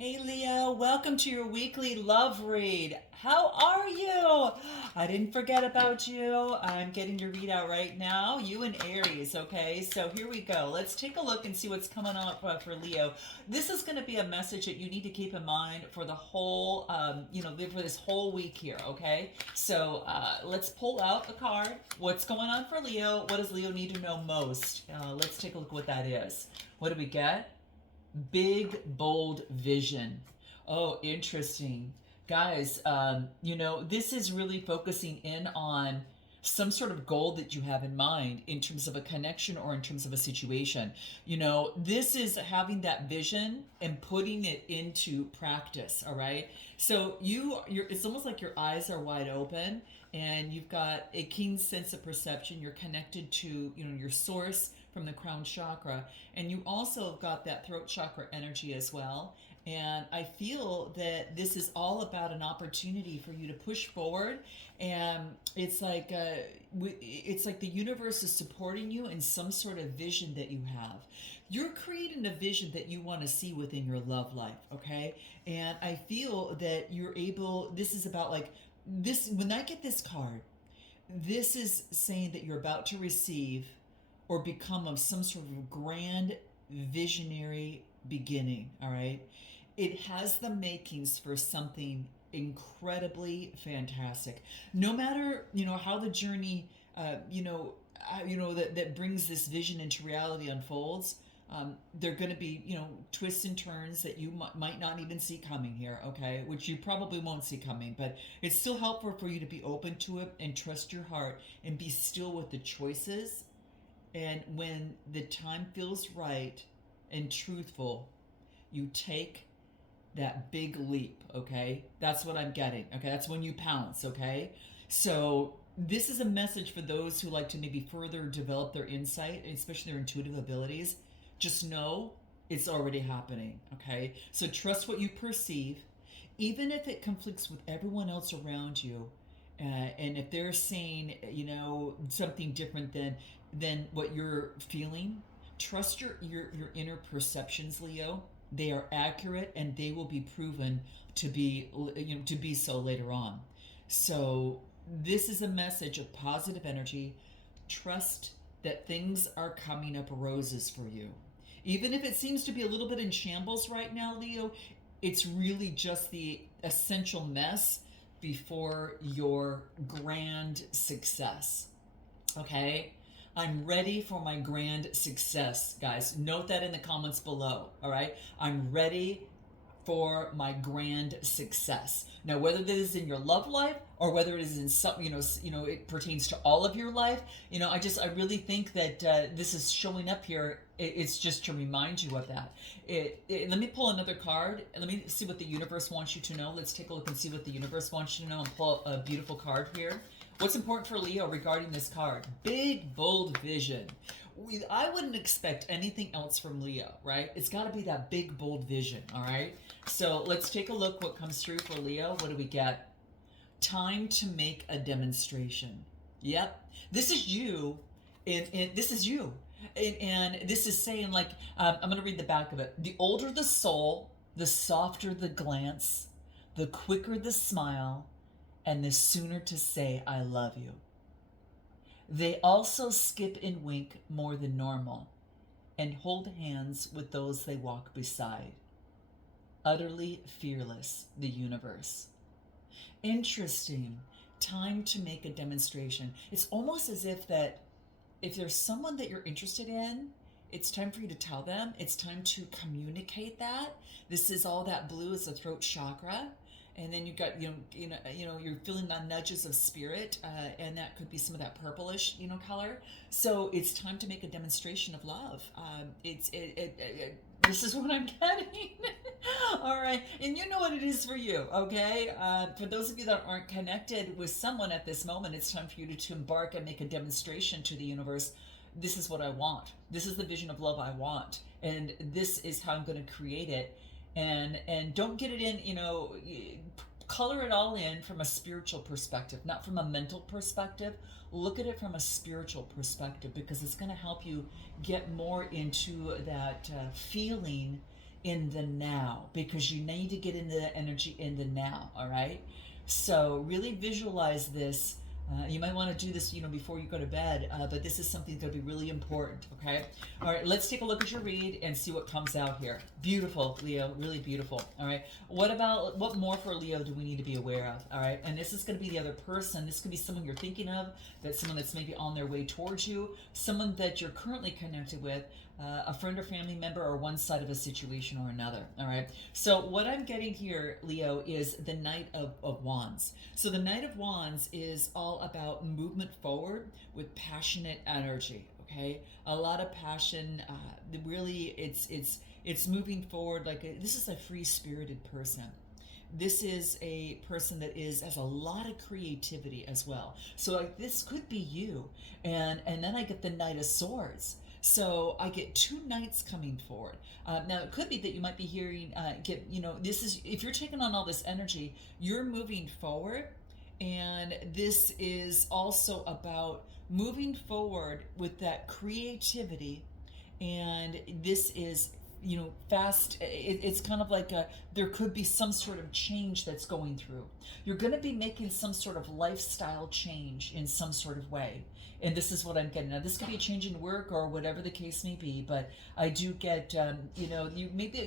Hey Leo, welcome to your weekly love read. How are you? I didn't forget about you. I'm getting your read out right now. You and Aries, okay? So here we go. Let's take a look and see what's coming up for Leo. This is going to be a message that you need to keep in mind for the whole, for this whole week here, okay? So let's pull out a card. What's going on for Leo? What does Leo need to know most? Let's take a look what that is. What do we get? Big, bold vision. Oh, interesting. Guys, this is really focusing in on some sort of goal that you have in mind in terms of a connection or in terms of a situation. This is having that vision and putting it into practice, all right? So it's almost like your eyes are wide open and you've got a keen sense of perception. You're connected to, your source from the crown chakra, and you also have got that throat chakra energy as well. And I feel that this is all about an opportunity for you to push forward, and it's like the universe is supporting you in some sort of vision that you have. You're creating a vision that you want to see within your love life, okay? And I feel that you're able. This is about like this. When I get this card, this is saying that you're about to receive or become of some sort of grand visionary beginning, all right? It has the makings for something incredibly fantastic. No matter, how the journey, that brings this vision into reality unfolds, there are going to be, twists and turns that you might not even see coming here, okay? Which you probably won't see coming, but it's still helpful for you to be open to it and trust your heart and be still with the choices. And when the time feels right and truthful, you take that big leap, okay? That's what I'm getting, okay? That's when you pounce, okay? So this is a message for those who like to maybe further develop their insight, especially their intuitive abilities. Just know it's already happening, okay? So trust what you perceive, even if it conflicts with everyone else around you. And if they're saying, something different than what you're feeling, trust your inner perceptions, Leo. They are accurate and they will be proven to be so later on. So this is a message of positive energy. Trust that things are coming up roses for you. Even if it seems to be a little bit in shambles right now, Leo, it's really just the essential mess before your grand success. Okay? I'm ready for my grand success, guys. Note that in the comments below, all right? I'm ready for my grand success. Now, whether this is in your love life or whether it is in some, it pertains to all of your life, I really think that this is showing up here. It's just to remind you of that. Let me pull another card. Let me see what the universe wants you to know. Let's take a look and see what the universe wants you to know and pull a beautiful card here. What's important for Leo regarding this card? Big, bold vision. I wouldn't expect anything else from Leo, right? It's got to be that big, bold vision, all right? So let's take a look what comes through for Leo. What do we get? Time to make a demonstration. Yep. This is you. And this is you. And this is saying, like, I'm going to read the back of it. The older the soul, the softer the glance, the quicker the smile, and the sooner to say, I love you. They also skip and wink more than normal and hold hands with those they walk beside. Utterly fearless, the universe. Interesting. Time to make a demonstration. It's almost as if there's someone that you're interested in, it's time for you to tell them. It's time to communicate that. This is all that blue is the throat chakra. And then you've got, you're feeling the nudges of spirit, and that could be some of that purplish, color. So it's time to make a demonstration of love. This is what I'm getting. All right. And you know what it is for you, okay? For those of you that aren't connected with someone at this moment, it's time for you to embark and make a demonstration to the universe. This is what I want. This is the vision of love I want. And this is how I'm going to create it. And don't get it in, color it all in from a spiritual perspective, not from a mental perspective. Look at it from a spiritual perspective, because it's going to help you get more into that feeling in the now, because you need to get into that energy in the now. All right. So really visualize this. You might want to do this, before you go to bed, but this is something that's going to be really important, okay? All right, let's take a look at your read and see what comes out here. Beautiful, Leo, really beautiful, all right? What more for Leo do we need to be aware of, all right? And this is going to be the other person. This could be someone you're thinking of, that's someone that's maybe on their way towards you, someone that you're currently connected with, a friend or family member, or one side of a situation or another, all right? So what I'm getting here, Leo, is the Knight of Wands. So the Knight of Wands is all about movement forward with passionate energy, okay? A lot of passion, really it's moving forward this is a free-spirited person. This is a person that has a lot of creativity as well. So this could be you. And then I get the Knight of Swords. So I get two knights coming forward. Now it could be that you might be hearing, this is, if you're taking on all this energy, you're moving forward. And this is also about moving forward with that creativity. And this is, fast. It's kind of like there could be some sort of change that's going through. You're going to be making some sort of lifestyle change in some sort of way. And this is what I'm getting. Now, this could be a change in work or whatever the case may be, but I do get, you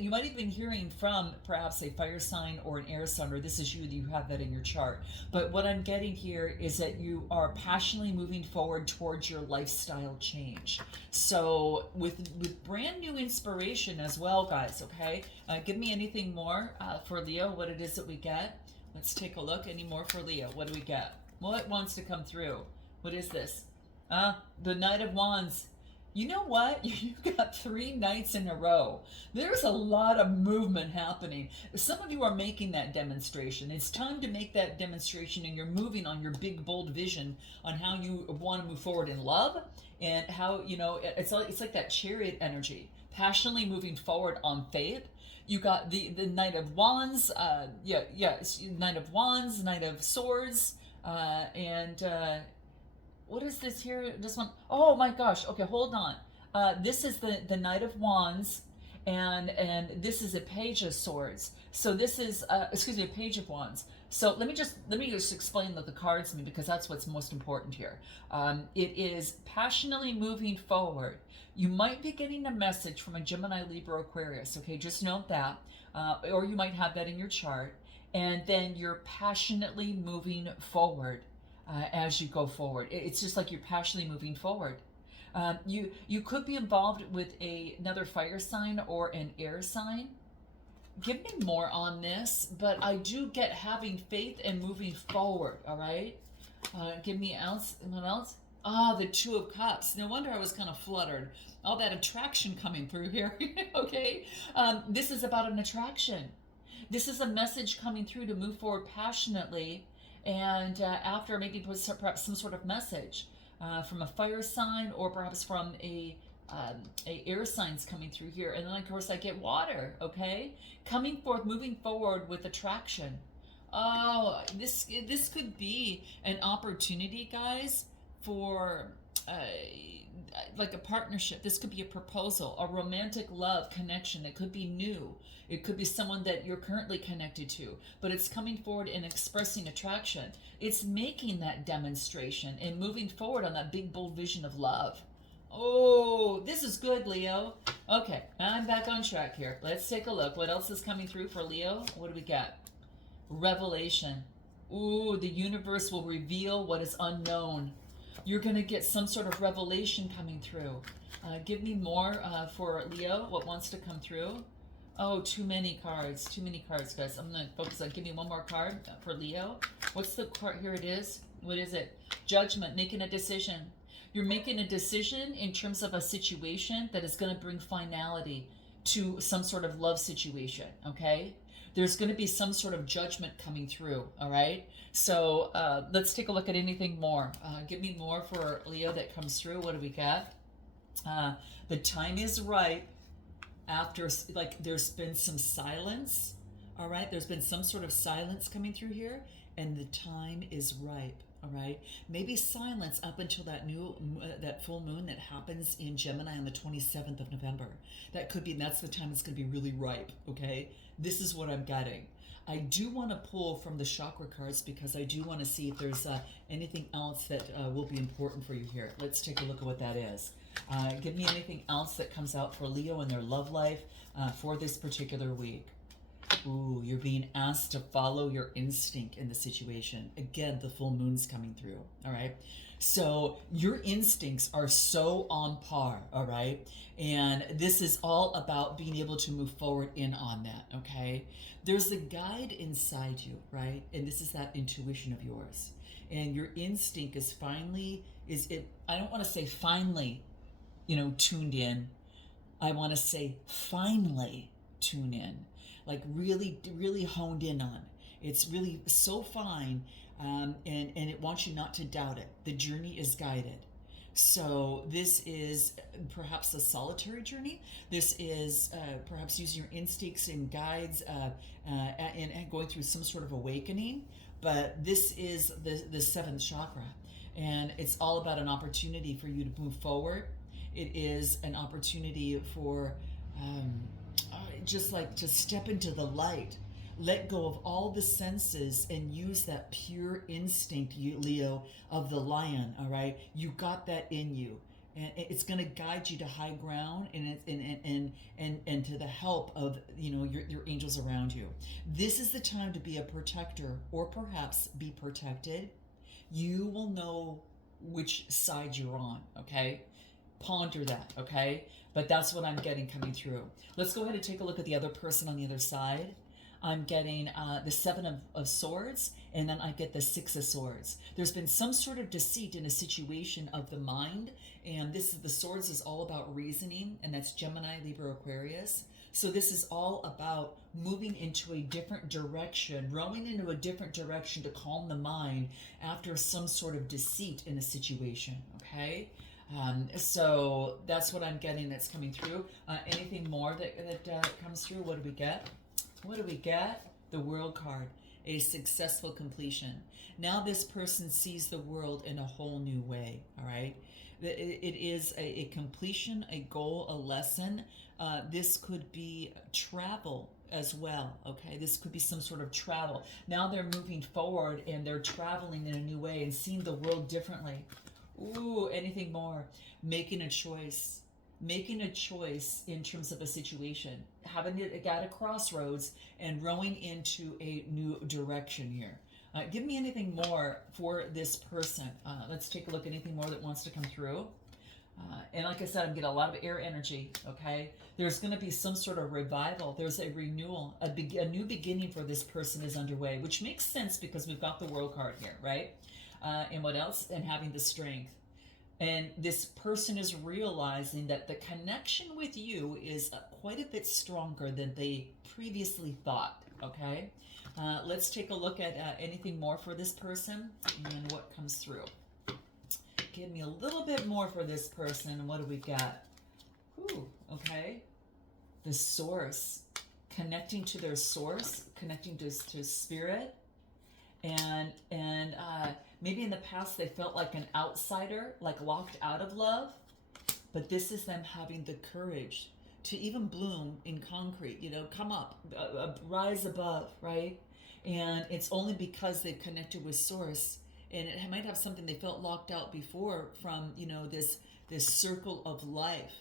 might have been hearing from perhaps a fire sign or an air sign, or this is you have that in your chart. But what I'm getting here is that you are passionately moving forward towards your lifestyle change. So with brand new inspiration as well, guys, okay? Give me anything more for Leo, what it is that we get. Let's take a look. Any more for Leo? What do we get? What wants to come through? What is this? The Knight of Wands. You know what? You got three nights in a row. There's a lot of movement happening. Some of you are making that demonstration. It's time to make that demonstration, and you're moving on your big, bold vision on how you want to move forward in love, and how, it's like that chariot energy, passionately moving forward on faith. You got the Knight of Wands, Knight of Wands, Knight of Swords, and what is this here? This one, oh my gosh. Okay, hold on. This is the Knight of Wands, and this is a Page of Swords. So this is, a Page of Wands. So let me just explain the cards to me, because that's what's most important here. It is passionately moving forward. You might be getting a message from a Gemini, Libra, Aquarius. Okay, just note that, or you might have that in your chart. And then you're passionately moving forward. As you go forward, it's just like you're passionately moving forward. You could be involved with another fire sign or an air sign. Give me more on this, but I do get having faith and moving forward. All right, give me else. Anyone else? The Two of Cups. No wonder I was kind of fluttered. All that attraction coming through here. Okay, this is about an attraction. This is a message coming through to move forward passionately. And after maybe perhaps some sort of message from a fire sign, or perhaps from a air signs coming through here. And then of course I get water, okay? Coming forth, moving forward with attraction. Oh, this could be an opportunity, guys, for like a partnership. This could be a proposal, a romantic love connection. It could be new. It could be someone that you're currently connected to, but it's coming forward and expressing attraction. It's making that demonstration and moving forward on that big, bold vision of love. Oh, this is good, Leo. Okay, I'm back on track here. Let's take a look. What else is coming through for Leo? What do we got? Revelation. Ooh, the universe will reveal what is unknown. You're going to get some sort of revelation coming through. Give me more for Leo. What wants to come through? Oh, too many cards. Too many cards, guys. I'm going to focus on, give me one more card for Leo. What's the card? Here it is. What is it? Judgment, making a decision. You're making a decision in terms of a situation that is going to bring finality to some sort of love situation, okay? There's going to be some sort of judgment coming through, all right? So let's take a look at anything more. Give me more for Leo that comes through. What do we got? The time is ripe. After, like, there's been some silence, all right? There's been some sort of silence coming through here, and the time is ripe. All right, maybe silence up until that full moon that happens in Gemini on the 27th of November. That could be, that's the time it's going to be really ripe. Okay, this is what I'm getting. I do want to pull from the chakra cards because I do want to see if there's anything else that will be important for you here. Let's take a look at what that is. Give me anything else that comes out for Leo in their love life for this particular week. Ooh, you're being asked to follow your instinct in the situation. Again, the full moon's coming through, all right? So your instincts are so on par, all right? And this is all about being able to move forward in on that, okay? There's a guide inside you, right? And this is that intuition of yours. And your instinct is I don't want to say finally, tuned in. I want to say finally tune in. Like really, really honed in on. It's really so fine, and it wants you not to doubt it. The journey is guided. So this is perhaps a solitary journey. This is perhaps using your instincts and guides and going through some sort of awakening. But this is the seventh chakra, and it's all about an opportunity for you to move forward. It is an opportunity for just like to step into the light, let go of all the senses and use that pure instinct, you Leo, of the lion. All right, you got that in you, and it's going to guide you to high ground and to the help of your angels around you. This is the time to be a protector, or perhaps be protected. You will know which side you're on. Okay, ponder that. Okay. But that's what I'm getting coming through. Let's go ahead and take a look at the other person on the other side. I'm getting the Seven of Swords, and then I get the Six of Swords. There's been some sort of deceit in a situation of the mind, and the Swords is all about reasoning, and that's Gemini, Libra, Aquarius. So this is all about moving into a different direction, rowing into a different direction to calm the mind after some sort of deceit in a situation, okay? So that's what I'm getting that's coming through. Anything more that comes through? What do we get? What do we get? The World card, a successful completion. Now this person sees the world in a whole new way, all right? It is a completion, a goal, a lesson. This could be travel as well, okay? This could be some sort of travel. Now they're moving forward and they're traveling in a new way and seeing the world differently. Ooh, anything more? Making a choice. Making a choice in terms of a situation. Having it at a crossroads and rowing into a new direction here. Give me anything more for this person. Let's take a look. Anything more that wants to come through? And like I said, I'm getting a lot of air energy, okay? There's going to be some sort of revival. There's a renewal. A new beginning for this person is underway, which makes sense because we've got the World card here, right? And what else? And having the Strength. And this person is realizing that the connection with you is quite a bit stronger than they previously thought, okay? Let's take a look at anything more for this person and what comes through. Give me a little bit more for this person. What do we got? Ooh, okay. The source. Connecting to their source, connecting to spirit. And maybe in the past they felt like an outsider, like locked out of love. But this is them having the courage to even bloom in concrete, come up, rise above, right? And it's only because they've connected with source. And it might have something they felt locked out before from, this circle of life,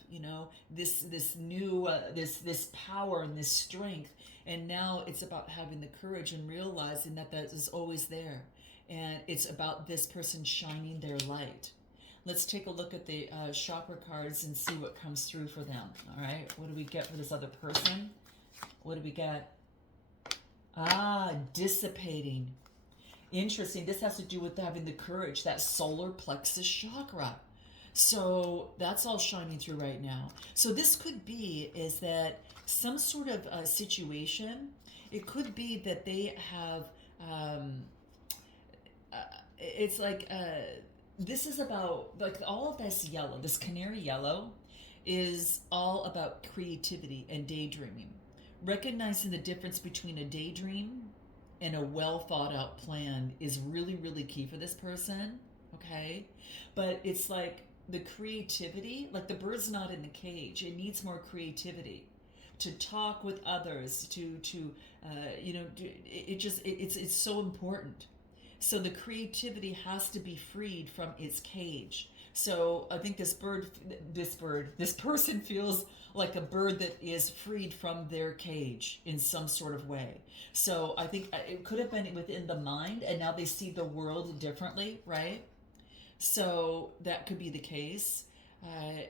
this new, this power and this strength. And now it's about having the courage and realizing that is always there. And it's about this person shining their light. Let's take a look at the chakra cards and see what comes through for them. All right, what do we get for this other person? What do we get? Dissipating. Interesting. This has to do with having the courage, that solar plexus chakra. So that's all shining through right now. So this could be is that some sort of situation. It could be that they have, it's like, this is about, like all of this yellow, this canary yellow is all about creativity and daydreaming. Recognizing the difference between a daydream and a well thought out plan is really, really key for this person. Okay. But it's like the creativity, like the bird's not in the cage. It needs more creativity to talk with others, it's so important. So the creativity has to be freed from its cage. So I think this person feels like a bird that is freed from their cage in some sort of way. So I think it could have been within the mind, and now they see the world differently, right? So that could be the case.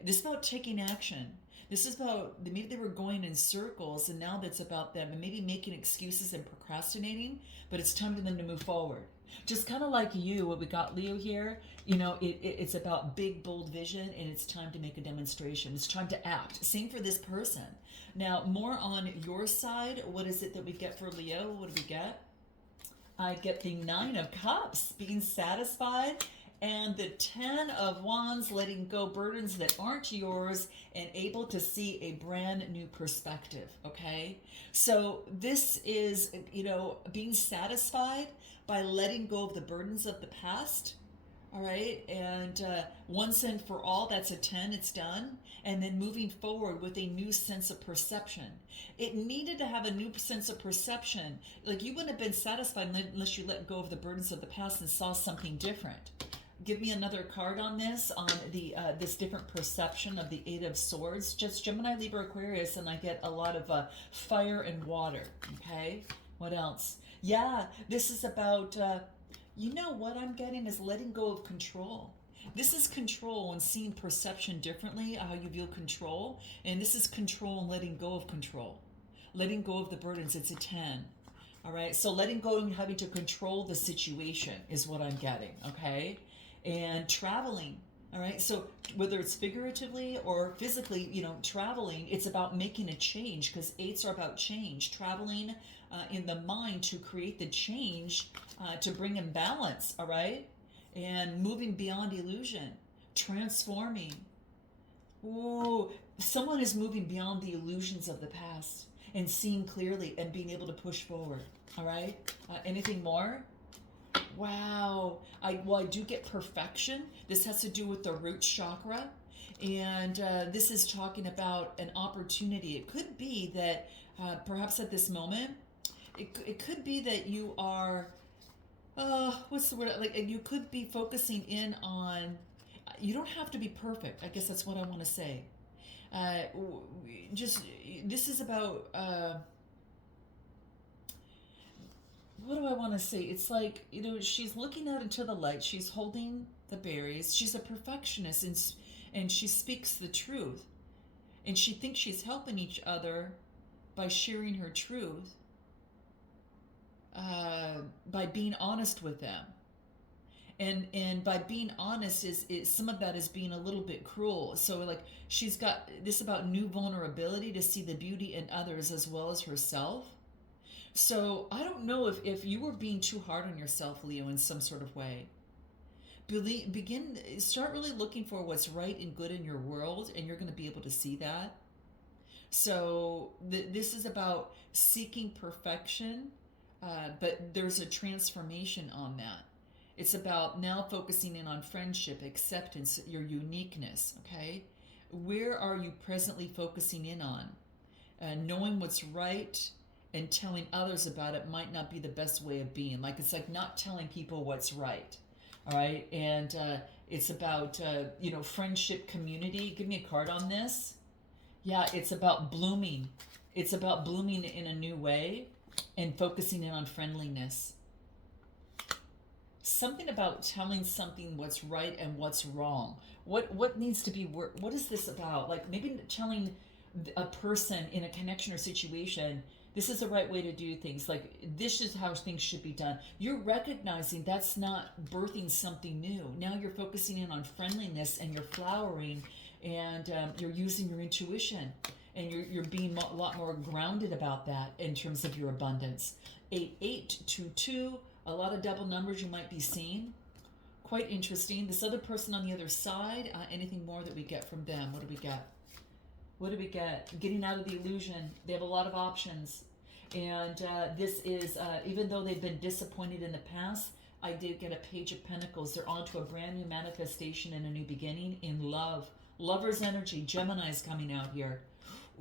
This is about taking action. This is about maybe they were going in circles, and now that's about them and maybe making excuses and procrastinating, but it's time for them to move forward. Just kind of like you, what we got Leo here, it's about big, bold vision, and it's time to make a demonstration. It's time to act. Same for this person. Now, more on your side, what is it that we get for Leo? What do we get? I get the Nine of Cups, being satisfied, and the 10 of Wands, letting go burdens that aren't yours and able to see a brand new perspective, okay? So this is, being satisfied by letting go of the burdens of the past, all right? And once and for all, that's a 10, it's done. And then moving forward with a new sense of perception. It needed to have a new sense of perception. Like, you wouldn't have been satisfied unless you let go of the burdens of the past and saw something different. Give me another card on this this different perception of the Eight of Swords. Just Gemini, Libra, Aquarius, and I get a lot of fire and water. Okay, what else? Yeah, this is about, what I'm getting is letting go of control. This is control and seeing perception differently, how you view control. And this is control and letting go of control. Letting go of the burdens, it's a 10. All right, so letting go and having to control the situation is what I'm getting, okay? And traveling, all right? So whether it's figuratively or physically, traveling, it's about making a change, because eights are about change. Traveling in the mind to create the change, to bring in balance, all right? And moving beyond illusion, transforming. Ooh, someone is moving beyond the illusions of the past and seeing clearly and being able to push forward, all right? Anything more? Wow. I do get perfection. This has to do with the root chakra. And this is talking about an opportunity. It could be that perhaps at this moment, it could be that you are, what's the word? Like, you could be focusing in on, you don't have to be perfect. I guess that's what I want to say. This is about, what do I want to say? It's like, she's looking out into the light. She's holding the berries. She's a perfectionist, and she speaks the truth. And she thinks she's helping each other by sharing her truth, by being honest with them. And by being honest is some of that is being a little bit cruel. So like, she's got this about new vulnerability to see the beauty in others as well as herself. So I don't know if you were being too hard on yourself, Leo, in some sort of way. Start really looking for what's right and good in your world, and you're going to be able to see that. So this is about seeking perfection, but there's a transformation on that. It's about now focusing in on friendship, acceptance, your uniqueness, okay? Where are you presently focusing in on? Knowing what's right and telling others about it might not be the best way of being. Like, it's like not telling people what's right, all right? And it's about, friendship, community. Give me a card on this. Yeah, it's about blooming. It's about blooming in a new way and focusing in on friendliness. Something about telling something what's right and what's wrong. What needs to be worked? What is this about? Like, maybe telling a person in a connection or situation, this is the right way to do things. Like, this is how things should be done. You're recognizing that's not birthing something new. Now you're focusing in on friendliness, and you're flowering, and you're using your intuition, and you're being a lot more grounded about that in terms of your abundance. 8822, a lot of double numbers you might be seeing. Quite interesting. This other person on the other side, anything more that we get from them? What do we get? What do we get? Getting out of the illusion. They have a lot of options. And this is, even though they've been disappointed in the past, I did get a Page of Pentacles. They're on to a brand new manifestation and a new beginning in love. Lover's energy. Gemini's coming out here.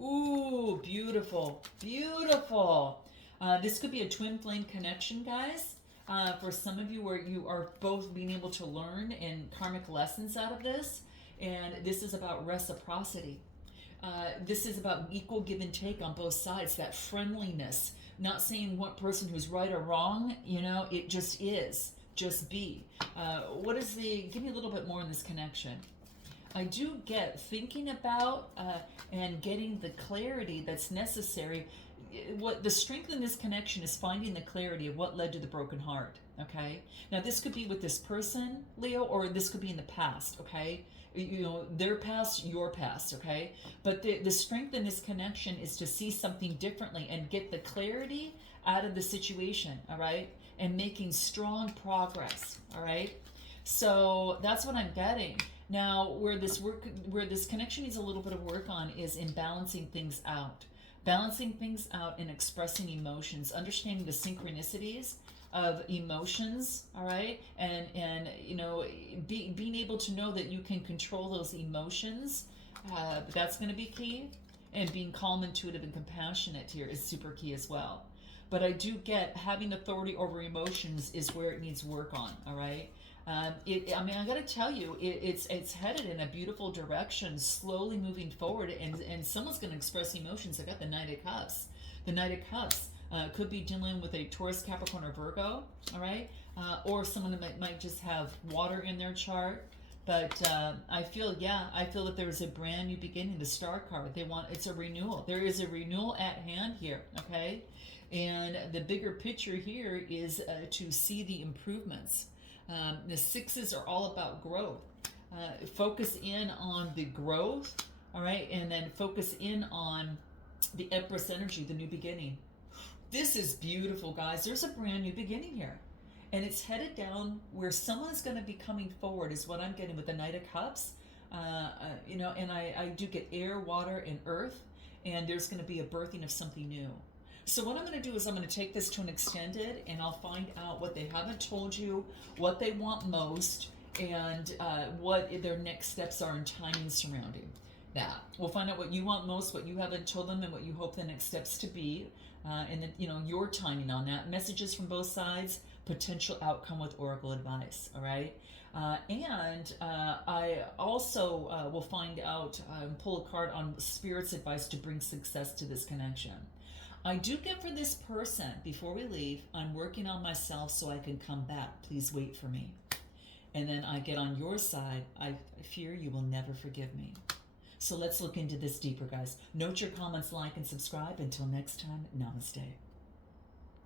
Ooh, beautiful. Beautiful. This could be a twin flame connection, guys. For some of you where you are both being able to learn and karmic lessons out of this. And this is about reciprocity. This is about equal give and take on both sides, that friendliness, not saying one person who's right or wrong, you know, it just is, just be. What is give me a little bit more in this connection. I do get thinking about and getting the clarity that's necessary. What the strength in this connection is finding the clarity of what led to the broken heart, okay? Now this could be with this person, Leo, or this could be in the past, okay? You know, their past, your past, okay? But the strength in this connection is to see something differently and get the clarity out of the situation, all right? And making strong progress, all right? So that's what I'm getting. Now, where this connection needs a little bit of work on is in balancing things out. Balancing things out and expressing emotions, understanding the synchronicities of emotions, all right? And you know, being able to know that you can control those emotions, that's going to be key. And being calm, intuitive, and compassionate here is super key as well. But I do get having authority over emotions is where it needs work on, all right? I mean, I got to tell you, it's headed in a beautiful direction, slowly moving forward, and someone's going to express emotions. I got the Knight of Cups. The Knight of Cups could be dealing with a Taurus, Capricorn, or Virgo, all right? Or someone that might just have water in their chart. But I feel that there's a brand new beginning. The Star card, it's a renewal. There is a renewal at hand here, okay? And the bigger picture here is to see the improvements. The sixes are all about growth. Focus in on the growth, all right? And then focus in on the Empress energy, the new beginning. This is beautiful, guys. There's a brand new beginning here. And it's headed down where someone's going to be coming forward is what I'm getting with the Knight of Cups. You know, and I do get air, water, and earth. And there's going to be a birthing of something new. So what I'm going to do is I'm going to take this to an extended, and I'll find out what they haven't told you, what they want most, and what their next steps are in timing surrounding that. We'll find out what you want most, what you haven't told them, and what you hope the next steps to be, and then, you know, your timing on that. Messages from both sides, potential outcome with oracle advice. All right. And I also will find out and pull a card on Spirit's advice to bring success to this connection. I do get for this person, before we leave, I'm working on myself so I can come back. Please wait for me. And then I get on your side. I fear you will never forgive me. So let's look into this deeper, guys. Note your comments, like, and subscribe. Until next time, namaste.